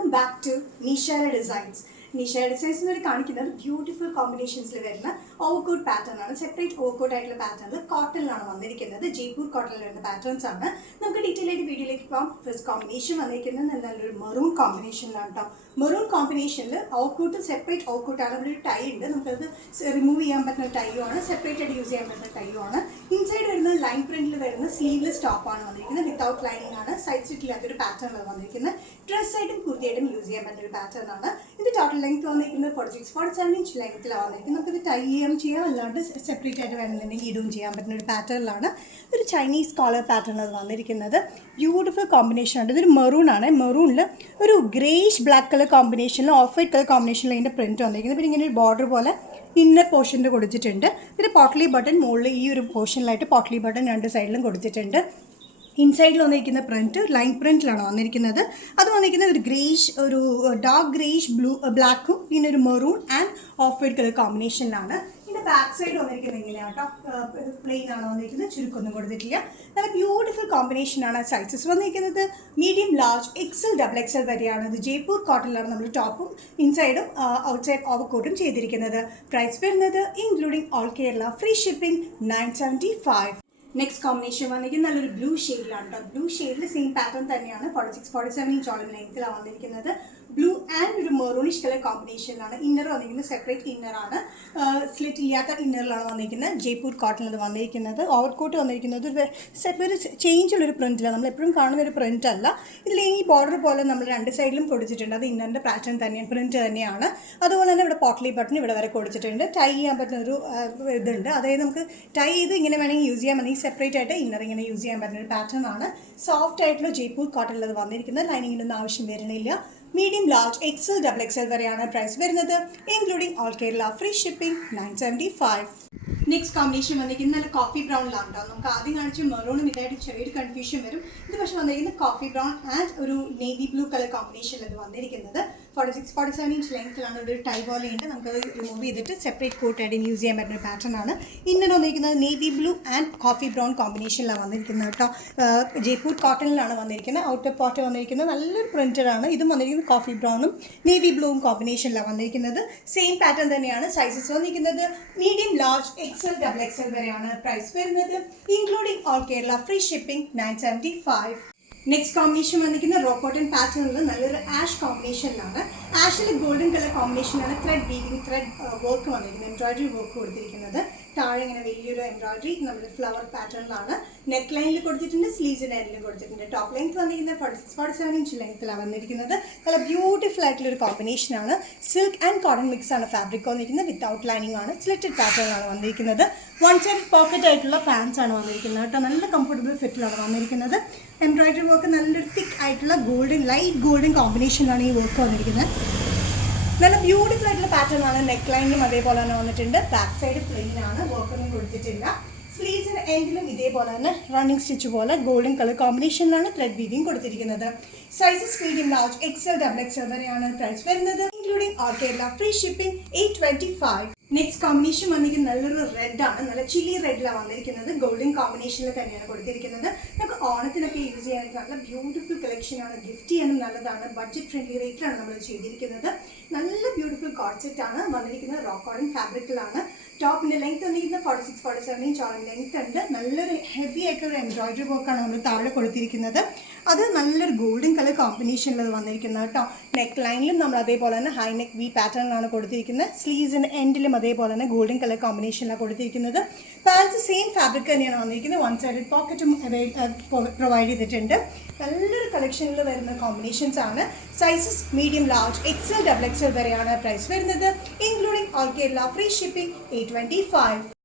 Welcome back to Nishara designs. Nishara designs എന്നൊരു കാണിക്കുന്നത് beautiful കോമ്പിനേഷൻസിൽ വരുന്ന ഓവർകോട്ട് പാറ്റേൺ ആണ്. സെപ്പറേറ്റ് ഓവർകോട്ട് ആയിട്ടുള്ള പാറ്റേണിൽ കോട്ടണിലാണ് വന്നിരിക്കുന്നത്. ജയ്പൂർ കോട്ടണിൽ വരുന്ന പാറ്റേൺസ് ആണ്. നമുക്ക് ഡീറ്റെയിൽ ആയിട്ട് വീഡിയോയിലേക്ക് പോകാം. ഫസ്റ്റ് കോമ്പിനേഷൻ വന്നിരിക്കുന്നത് നല്ലൊരു മെറൂൺ കോമ്പിനേഷനിലാണ് കേട്ടോ. മെറൂൺ കോമ്പിനേഷനിൽ ഓവർകോട്ട് സെപ്പറേറ്റ് ഓവർകോട്ട് ആണ്. ഇവിടെ ഒരു ടൈ ഉണ്ട്, നമുക്കത് റിമൂവ് ചെയ്യാൻ പറ്റുന്ന ടൈയും ആണ്, സെപ്പറേറ്റ് ആയിട്ട് യൂസ് ചെയ്യാൻ പറ്റുന്ന ടൈയും ആണ്. ഇൻസൈഡ് വരുന്നത് ലൈൻ പ്രിന്റിൽ വരുന്ന സ്ലീവ്ലെസ് ടോപ്പാണ് വന്നിരിക്കുന്നത്. വിത്തൗട്ട് ലൈനിങ് ആണ്. സൈഡ് സ്റ്റിച്ചില്ലാത്തൊരു പാറ്റേണിലാണ് വന്നിരിക്കുന്നത്. ഡ്രസ് ആയിട്ടും കുർത്തിയായിട്ടും യൂസ് ചെയ്യാൻ പറ്റുന്ന ഒരു പാറ്റേൺ ആണ്. ഇത് ടോട്ടൽ ലെങ്ത് വന്നിരിക്കുന്നത് 46-47 ഇഞ്ച് ലെങ്ത്തിലാണ് വന്നിരിക്കുന്നത്. നമുക്കിത് ടൈ ചെയ്യാം, അല്ലാണ്ട് സെപ്പറേറ്റ് ആയിട്ട് വേണമെന്നുണ്ടെങ്കിൽ ഇടും ചെയ്യാൻ പറ്റുന്ന ഒരു പാറ്റേണിലാണ്. ഒരു ചൈനീസ് കോളർ പാറ്റേൺ അത് വന്നിരിക്കുന്നത്. ബ്യൂട്ടിഫുൾ കോമ്പിനേഷൻ ആണ്. ഇതൊരു മെറൂൺ ആണ്. മെറൂണിൽ ഒരു ഗ്രേഷ് ബ്ലാക്ക് കളർ കോമ്പിനേഷനിൽ ഓഫ് വൈറ്റ് കളർ കോമ്പിനേഷനിൽ അതിൻ്റെ പ്രിൻറ്റ് വന്നിരിക്കുന്നത്. പിന്നെ ഇങ്ങനെ ഒരു ബോർഡർ പോലെ ഇന്നർ പോർഷനിൽ കൊടുത്തിട്ടുണ്ട്. പിന്നെ പോട്ട്ലി ബട്ടൺ മുകളിൽ ഈ ഒരു പോർഷനിലായിട്ട് പോട്ട്ലി ബട്ടൺ രണ്ട് സൈഡിലും കൊടുത്തിട്ടുണ്ട്. ഇൻസൈഡിൽ വന്നിരിക്കുന്ന പ്രിൻറ്റ് ലൈൻ പ്രിൻറ്റിലാണ് വന്നിരിക്കുന്നത്. അത് വന്നിരിക്കുന്നത് ഒരു ഗ്രേഷ്, ഒരു ഡാർക്ക് ഗ്രേഷ് ബ്ലാക്കും പിന്നെ ഒരു maroon and off white colour കോമ്പിനേഷനിലാണ്. ഇതിൻ്റെ ബാക്ക് സൈഡ് വന്നിരിക്കുന്നത് ഇങ്ങനെയാണ് കേട്ടോ. പ്ലെയിൻ ആണ് വന്നിരിക്കുന്നത്, ചുരുക്കൊന്നും കൊടുത്തിട്ടില്ല. നല്ല ബ്യൂട്ടിഫുൾ കോമ്പിനേഷനാണ്. സൈസസ് വന്നിരിക്കുന്നത് medium, large, XL, double XL വരെയാണ്. ഇത് ജയ്പൂർ കോട്ടണിലാണ് നമ്മൾ ടോപ്പും ഇൻസൈഡും ഔട്ട്സൈഡ് ഓവർകോട്ടും ചെയ്തിരിക്കുന്നത്. പ്രൈസ് വരുന്നത് including all Kerala free shipping 975. Next combination വന്നിരിക്കുന്നത് നല്ലൊരു ബ്ലൂ ഷെയ്ഡിലാണ് കേട്ടോ. ബ്ലൂ ഷെയ്ഡിൽ സെയിം പാറ്റേൺ തന്നെയാണ്. 46-47 ഇഞ്ചോളം ലെങ്ത്തിലാണ് വന്നിരിക്കുന്നത്. ബ്ലൂ ആൻഡ് ഒരു മെറൂണിഷ് കളർ കോമ്പിനേഷനിലാണ്. ഇന്നർ വന്നിരിക്കുന്നത് സെപ്പറേറ്റ് ഇന്നറാണ്, സ്ലിറ്റ് ഇല്ലാത്ത ഇന്നറിലാണ് വന്നിരിക്കുന്നത്. ജയ്പൂർ കോട്ടണിൽ വന്നിരിക്കുന്നത്. ഓവർകോട്ട് വന്നിരിക്കുന്നത് ഒരു ചേഞ്ചുള്ളൊരു പ്രിൻറ്റിലാണ്. നമ്മൾ എപ്പോഴും കാണുന്ന ഒരു പ്രിൻ്റ് അല്ല. ഇതിൽ ഈ ബോർഡർ പോലെ നമ്മൾ രണ്ട് സൈഡിലും കൊടുത്തിട്ടുണ്ട്. അത് ഇന്നറിൻ്റെ പാറ്റേൺ തന്നെയാണ്, പ്രിൻറ്റ് തന്നെയാണ്. അതുപോലെ തന്നെ ഇവിടെ പോട്ട്ലി ബട്ടൺ ഇവിടെ വരെ കൊടുത്തിട്ടുണ്ട്. ടൈ ചെയ്യാൻ പറ്റുന്ന ഒരു ഇതുണ്ട്. അതായത് നമുക്ക് ടൈ ചെയ്ത് ഇങ്ങനെ വേണമെങ്കിൽ യൂസ് ചെയ്യാൻ മതി. സെപ്പറേറ്റ് ആയിട്ട് ഇന്നർ ഇങ്ങനെ യൂസ് ചെയ്യാൻ പറ്റുന്ന ഒരു പാറ്റേൺ ആണ്. സോഫ്റ്റ് ആയിട്ടുള്ള ജയ്പൂർ കോട്ടണിൽ അത് വന്നിരിക്കുന്നത്. ലൈനിങ്ങിനൊന്നും ആവശ്യം വരുന്നില്ല. Medium, large, XL, double XL വരെയാണ് പ്രൈസ് വരുന്നത്. Including all Kerala free shipping 975. Next combination വന്നിരിക്കുന്നത് നല്ല കോഫി ബ്രൗണിലാണ് കേട്ടോ. നമുക്ക് ആദ്യം കാണിച്ച മെറൂണും ഇതായിട്ട് ചെറിയൊരു കൺഫ്യൂഷൻ വരും. ഇത് പക്ഷേ വന്നിരിക്കുന്നത് കോഫി ബ്രൗൺ ആൻഡ് ഒരു നേവി ബ്ലൂ കളർ കോമ്പിനേഷനിൽ അത് വന്നിരിക്കുന്നത്. 46-47 ഇഞ്ച് ലെങ്ത്തിലാണ്. ഒരു ടൈ പോലെ ഉണ്ട്. നമുക്കത് റിമൂവ് ചെയ്തിട്ട് സെപ്പറേറ്റ് കോട്ടായിട്ട് യൂസ് ചെയ്യാൻ പറ്റുന്ന ഒരു പാറ്റേൺ ആണ്. ഇന്നർ വന്നിരിക്കുന്നത് navy blue and coffee brown കോമ്പിനേഷനിലാണ് വന്നിരിക്കുന്നത് കേട്ടോ. ജയ്പൂർ കോട്ടണിലാണ് വന്നിരിക്കുന്നത്. ഔട്ടർ പോർട്ട് വന്നിരിക്കുന്നത് നല്ലൊരു പ്രിൻറ്റഡാണ്. ഇതും വന്നിരിക്കുന്നത് കോഫി ബ്രൗണും നേവി ബ്ലൂവും കോമ്പിനേഷനിലാണ് വന്നിരിക്കുന്നത്. സെയിം പാറ്റേൺ തന്നെയാണ്. സൈസസ് വന്നിരിക്കുന്നത് medium, large, XL, double XL വരെയാണ് പ്രൈസ് വരുന്നത്. Including all Kerala free shipping 975. Next combination വന്നിരിക്കുന്നത് റോ കോട്ടൺ പാറ്റേണിൽ നല്ലൊരു ആഷ് കോമ്പിനേഷനിലാണ്. ആഷിൽ ഗോൾഡൻ കളർ കോമ്പിനേഷനാണ്. ത്രെഡ് വീവിംഗ്, ത്രെഡ് വർക്ക് വന്നിരിക്കുന്നത്, എംബ്രോയിഡറി വർക്ക് കൊടുത്തിരിക്കുന്നത്. താഴെ ഇങ്ങനെ വലിയൊരു എംബ്രോയിഡറി നമ്മുടെ ഫ്ലവർ പാറ്റേണിലാണ്. നെക്ക് ലൈനിൽ കൊടുത്തിട്ടുണ്ട്, സ്ലീവ്സിൻ്റെ എൻഡിലും കൊടുത്തിട്ടുണ്ട്. ടോപ്പ് ലെങ്ത് വന്നിരിക്കുന്നത് 46-47 ഇഞ്ച് ലെങ്ത്തിലാണ് വന്നിരിക്കുന്നത്. നല്ല ബ്യൂട്ടിഫുൾ ആയിട്ടുള്ളൊരു കോമ്പിനേഷനാണ്. സിൽക്ക് ആൻഡ് കോട്ടൺ മിക്സ് ആണ് ഫാബ്രിക് വന്നിരിക്കുന്നത്. വിത്തൗട്ട് ലൈനിങ് ആണ്. സ്ലിറ്റഡ് പാറ്റേണിലാണ് വന്നിരിക്കുന്നത്. വൺ സൈഡ് പോക്കറ്റ് ആയിട്ടുള്ള പാൻസ് ആണ് വന്നിരിക്കുന്നത് കേട്ടോ. നല്ല കംഫർട്ടബിൾ ഫിറ്റിലാണ് വന്നിരിക്കുന്നത്. എംബ്രോയിഡറി വർക്ക് നല്ലൊരു തിക്ക് ആയിട്ടുള്ള ഗോൾഡൻ, ലൈറ്റ് ഗോൾഡൻ കോമ്പിനേഷനിലാണ് ഈ വർക്ക് വന്നിരിക്കുന്നത്. നല്ല ബ്യൂട്ടിഫുൾ ആയിട്ടുള്ള പാറ്റേൺ ആണ്. നെക്ക് ലൈനിലും അതേപോലെ തന്നെ വന്നിട്ടുണ്ട്. ബാക്ക് സൈഡ് പ്ലെയിൻ ആണ്, വർക്കൊന്നും കൊടുത്തിട്ടില്ല. സ്ലീവ്സിൻ്റെ എൻഡിലും ഇതേപോലെ തന്നെ റണ്ണിങ് സ്റ്റിച്ച് പോലെ ഗോൾഡൻ കളർ കോമ്പിനേഷനിലാണ് ത്രെഡ് വീവിംഗ് കൊടുത്തിരിക്കുന്നത്. Sizes medium, large, XL, double XL വരെയാണ് പ്രൈസ് വരുന്നത്. Including all Kerala free shipping 825. Next combination വന്നിരിക്കുന്നത് നല്ലൊരു റെഡ് ആണ്. നല്ല ചില്ലി റെഡിലാണ് വന്നിരിക്കുന്നത്. ഗോൾഡൻ കോമ്പിനേഷനിൽ തന്നെയാണ് കൊടുത്തിരിക്കുന്നത്. നമുക്ക് ഓണത്തിനൊക്കെ യൂസ് ചെയ്യാനായിട്ട് നല്ല ബ്യൂട്ടിഫുൾ കളക്ഷനാണ്. ഗിഫ്റ്റ് ചെയ്യാനും നല്ലതാണ്. ബഡ്ജറ്റ് ഫ്രണ്ട്ലി റേറ്റിലാണ് നമ്മൾ ചെയ്തിരിക്കുന്നത്. നല്ല ബ്യൂട്ടിഫുൾ കോട്ട് സെറ്റ് ആണ് വന്നിരിക്കുന്നത്. റോ കോട്ടൺ ഫാബ്രിക്കിലാണ്. ടോപ്പിൻ്റെ ലെങ്ത് വന്നിരിക്കുന്നത് 46-47 ഇഞ്ചോളം ലെങ്ത് ഉണ്ട്. നല്ലൊരു ഹെവി ആയിട്ടുള്ള എംബ്രോയിഡറി വർക്കാണ് നമ്മൾ താഴെ കൊടുത്തിരിക്കുന്നത്. അത് നല്ലൊരു ഗോൾഡൻ കളർ കോമ്പിനേഷനിൽ വന്നിരിക്കുന്നത് കേട്ടോ. നെക്ക് ലൈനിലും നമ്മൾ അതേപോലെ തന്നെ ഹൈ നെക്ക് വി പാറ്റേണിലാണ് കൊടുത്തിരിക്കുന്നത്. സ്ലീവ്സിൻ്റെ എൻഡിലും അതേപോലെ തന്നെ ഗോൾഡൻ കളർ കോമ്പിനേഷനിലാണ് കൊടുത്തിരിക്കുന്നത്. പാൻസ് സെയിം ഫാബ്രിക് തന്നെയാണ് വന്നിരിക്കുന്നത്. വൺ സൈഡ് പോക്കറ്റും പ്രൊവൈഡ് ചെയ്തിട്ടുണ്ട്. നല്ലൊരു കളക്ഷനിൽ വരുന്ന കോമ്പിനേഷൻസ് ആണ്. Sizes medium, large, XL, double XL വരെയാണ് പ്രൈസ് വരുന്നത്. Including all Kerala free shipping 825.